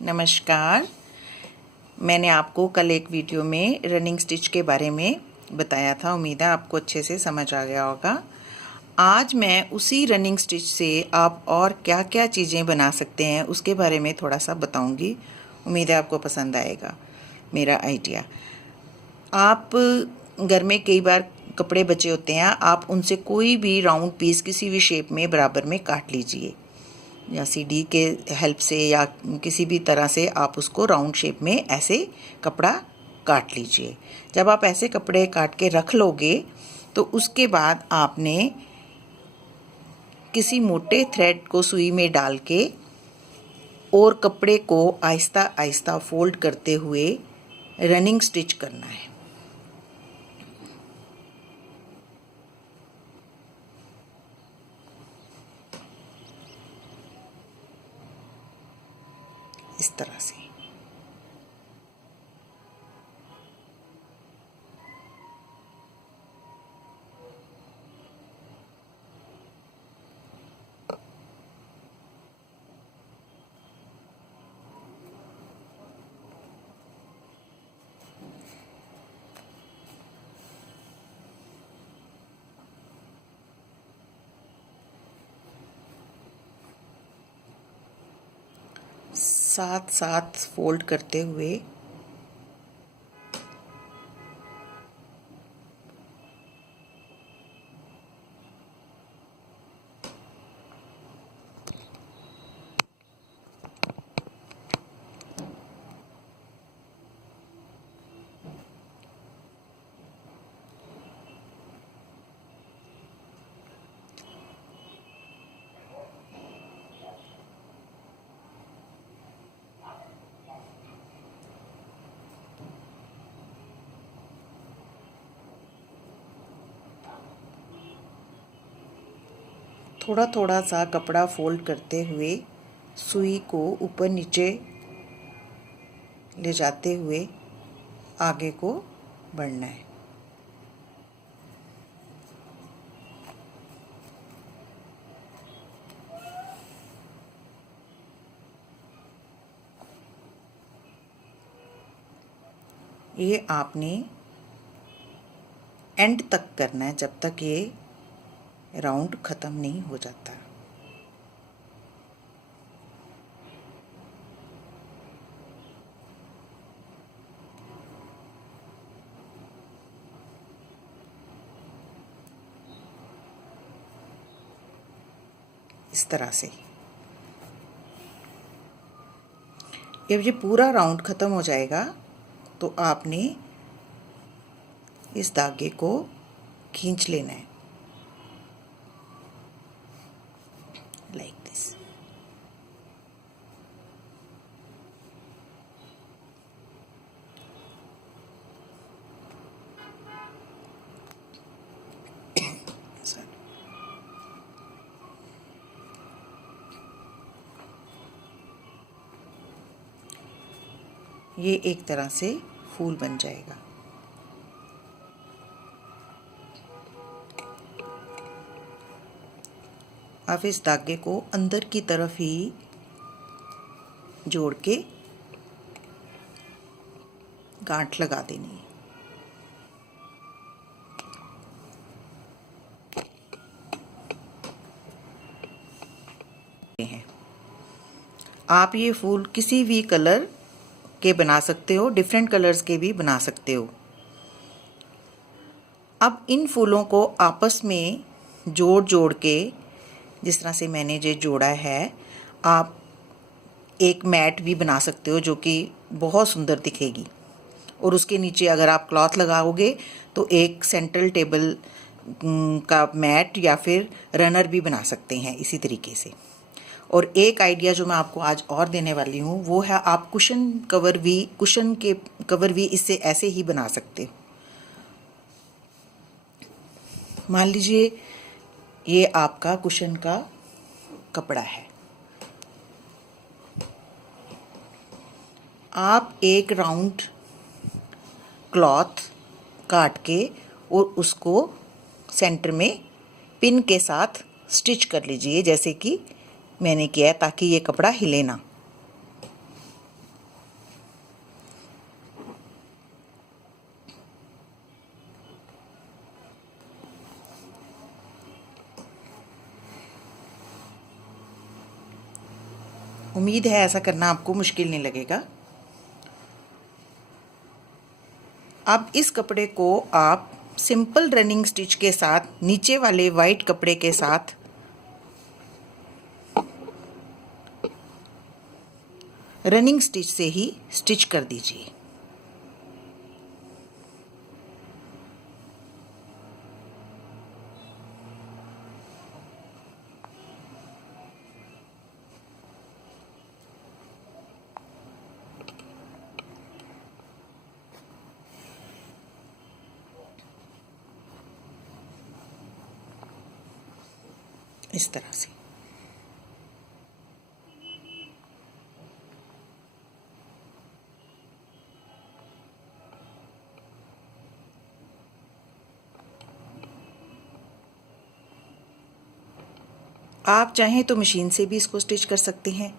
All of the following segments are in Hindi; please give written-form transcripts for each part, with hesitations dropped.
नमस्कार। मैंने आपको कल एक वीडियो में रनिंग स्टिच के बारे में बताया था। उम्मीद है आपको अच्छे से समझ आ गया होगा। आज मैं उसी रनिंग स्टिच से आप और क्या क्या चीज़ें बना सकते हैं उसके बारे में थोड़ा सा बताऊंगी। उम्मीद है आपको पसंद आएगा मेरा आइडिया। आप घर में कई बार कपड़े बचे होते हैं, आप उनसे कोई भी राउंड पीस किसी भी शेप में बराबर में काट लीजिए, या सीढ़ी के हेल्प से या किसी भी तरह से आप उसको राउंड शेप में ऐसे कपड़ा काट लीजिए। जब आप ऐसे कपड़े काट के रख लोगे तो उसके बाद आपने किसी मोटे थ्रेड को सुई में डाल के और कपड़े को आहिस्ता आहिस्ता फोल्ड करते हुए रनिंग स्टिच करना है। इस तरह से साथ साथ फोल्ड करते हुए थोड़ा थोड़ा सा कपड़ा फोल्ड करते हुए सुई को ऊपर नीचे ले जाते हुए आगे को बढ़ना है। ये आपने एंड तक करना है, जब तक ये राउंड ख़त्म नहीं हो जाता। इस तरह से जब ये पूरा राउंड ख़त्म हो जाएगा तो आपने इस धागे को खींच लेना है, लाइक दिस। ये एक तरह से फूल बन जाएगा। आप इस धागे को अंदर की तरफ ही जोड़ के गांठ लगा देनी है। आप ये फूल किसी भी कलर के बना सकते हो, डिफरेंट कलर्स के भी बना सकते हो। अब इन फूलों को आपस में जोड़ जोड़ के, जिस तरह से मैंने ये जोड़ा है, आप एक मैट भी बना सकते हो जो कि बहुत सुंदर दिखेगी। और उसके नीचे अगर आप क्लॉथ लगाओगे तो एक सेंट्रल टेबल का मैट या फिर रनर भी बना सकते हैं इसी तरीके से। और एक आइडिया जो मैं आपको आज और देने वाली हूँ वो है, आप कुशन के कवर भी इससे ऐसे ही बना सकते हो। मान लीजिए ये आपका कुशन का कपड़ा है, आप एक राउंड क्लॉथ काट के और उसको सेंटर में पिन के साथ स्टिच कर लीजिए, जैसे कि मैंने किया है, ताकि ये कपड़ा हिले ना। उम्मीद है ऐसा करना आपको मुश्किल नहीं लगेगा। अब इस कपड़े को आप सिंपल रनिंग स्टिच के साथ नीचे वाले वाइट कपड़े के साथ रनिंग स्टिच से ही स्टिच कर दीजिए। इस तरह से आप चाहें तो मशीन से भी इसको स्टिच कर सकते हैं।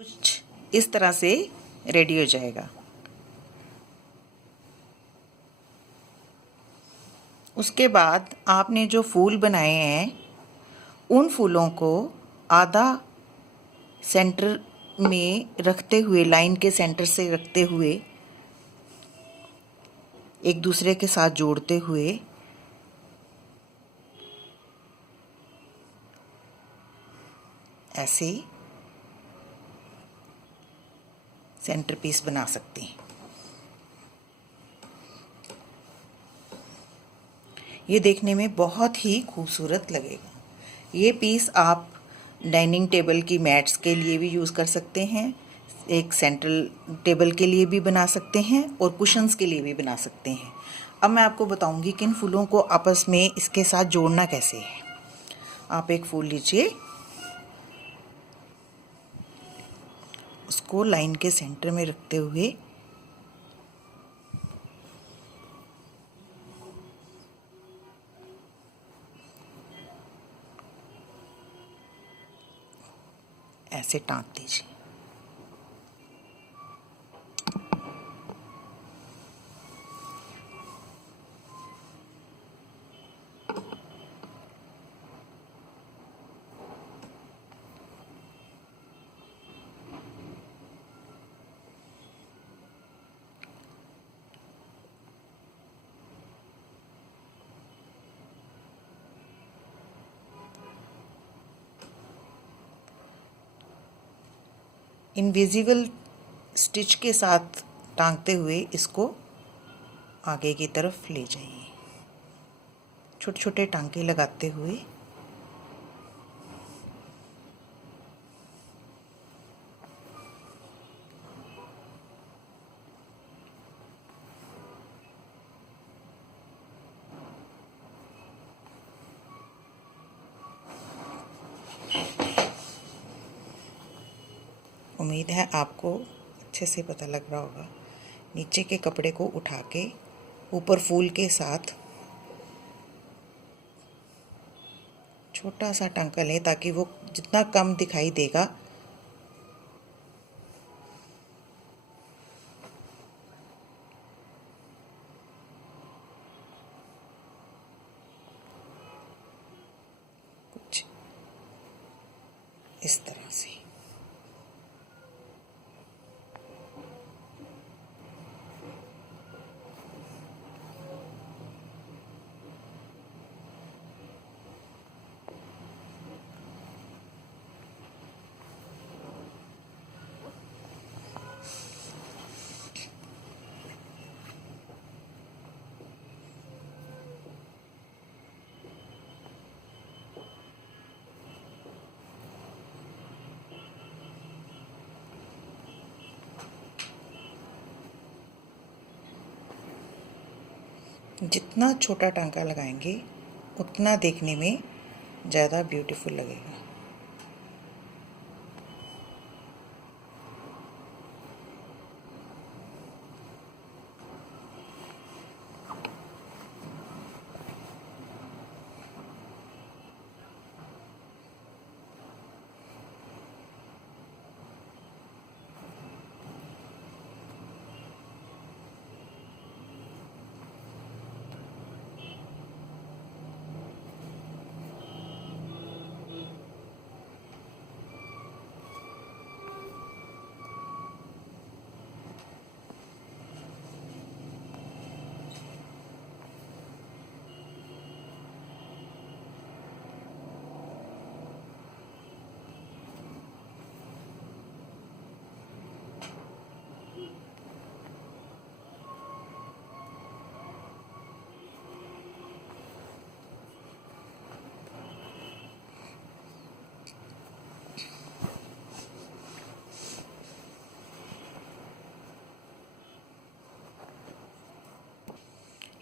कुछ इस तरह से रेडी हो जाएगा। उसके बाद आपने जो फूल बनाए हैं उन फूलों को आधा सेंटर में रखते हुए, लाइन के सेंटर से रखते हुए, एक दूसरे के साथ जोड़ते हुए ऐसे सेंटर पीस बना सकते हैं। ये देखने में बहुत ही खूबसूरत लगेगा। ये पीस आप डाइनिंग टेबल की मैट्स के लिए भी यूज़ कर सकते हैं, एक सेंट्रल टेबल के लिए भी बना सकते हैं और कुशन्स के लिए भी बना सकते हैं। अब मैं आपको बताऊंगी कि इन फूलों को आपस में इसके साथ जोड़ना कैसे है। आप एक फूल लीजिए, उसको लाइन के सेंटर में रखते हुए ऐसे टाँक दीजिए। इनविजिबल स्टिच के साथ टांगते हुए इसको आगे की तरफ ले जाइए, छोटे छोटे टांके लगाते हुए। उम्मीद है आपको अच्छे से पता लग रहा होगा। नीचे के कपड़े को उठा के ऊपर फूल के साथ छोटा सा टांका लें ताकि वो जितना कम दिखाई देगा कुछ इस तरह से। जितना छोटा टांका लगाएंगे उतना देखने में ज़्यादा ब्यूटीफुल लगेगा।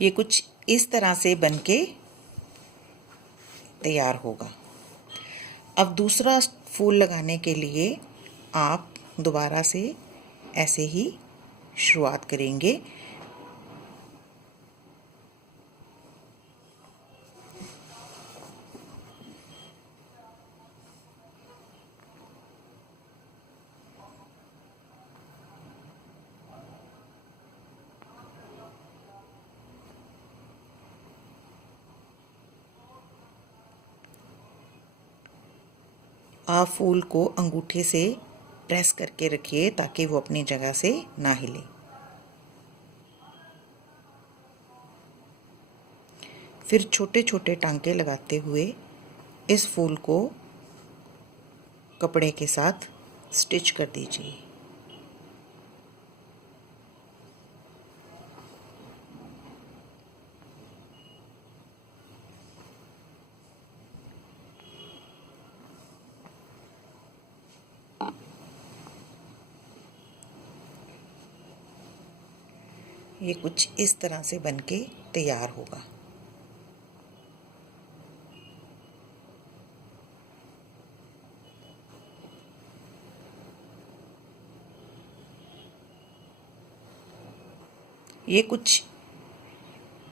ये कुछ इस तरह से बनके तैयार होगा। अब दूसरा फूल लगाने के लिए आप दोबारा से ऐसे ही शुरुआत करेंगे। आप फूल को अंगूठे से प्रेस करके रखिए ताकि वो अपनी जगह से ना हिले। फिर छोटे छोटे टांके लगाते हुए इस फूल को कपड़े के साथ स्टिच कर दीजिए। ये कुछ इस तरह से बनके तैयार होगा। ये कुछ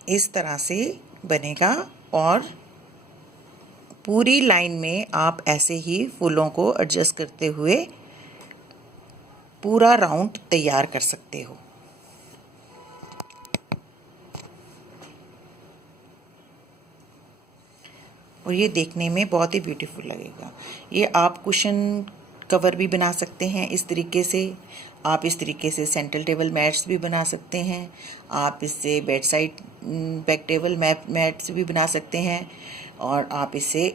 इस तरह से बनेगा और पूरी लाइन में आप ऐसे ही फूलों को एडजस्ट करते हुए पूरा राउंड तैयार कर सकते हो। और ये देखने में बहुत ही ब्यूटीफुल लगेगा। ये आप कुशन कवर भी बना सकते हैं इस तरीके से। आप इस तरीके से सेंट्रल टेबल मैट्स भी बना सकते हैं। आप इससे bed side back table mats भी बना सकते हैं। और आप इससे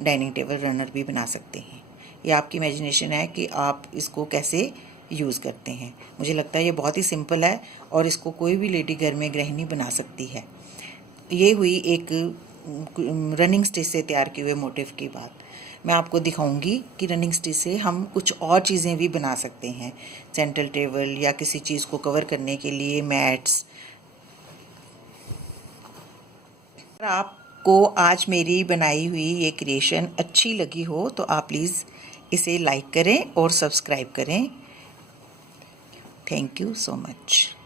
डाइनिंग टेबल रनर भी बना सकते हैं। ये आपकी इमेजिनेशन है कि आप इसको कैसे यूज़ करते हैं। मुझे लगता है ये बहुत ही सिंपल है और इसको कोई भी लेडी घर में गृहिणी बना सकती है। ये हुई एक रनिंग स्टिच से तैयार किए हुए मोटिव की बात। मैं आपको दिखाऊंगी कि रनिंग स्टिच से हम कुछ और चीज़ें भी बना सकते हैं। सेंट्रल टेबल या किसी चीज़ को कवर करने के लिए मैट्स। अगर आपको आज मेरी बनाई हुई ये क्रिएशन अच्छी लगी हो तो आप प्लीज़ इसे लाइक करें और सब्सक्राइब करें। Thank you so much.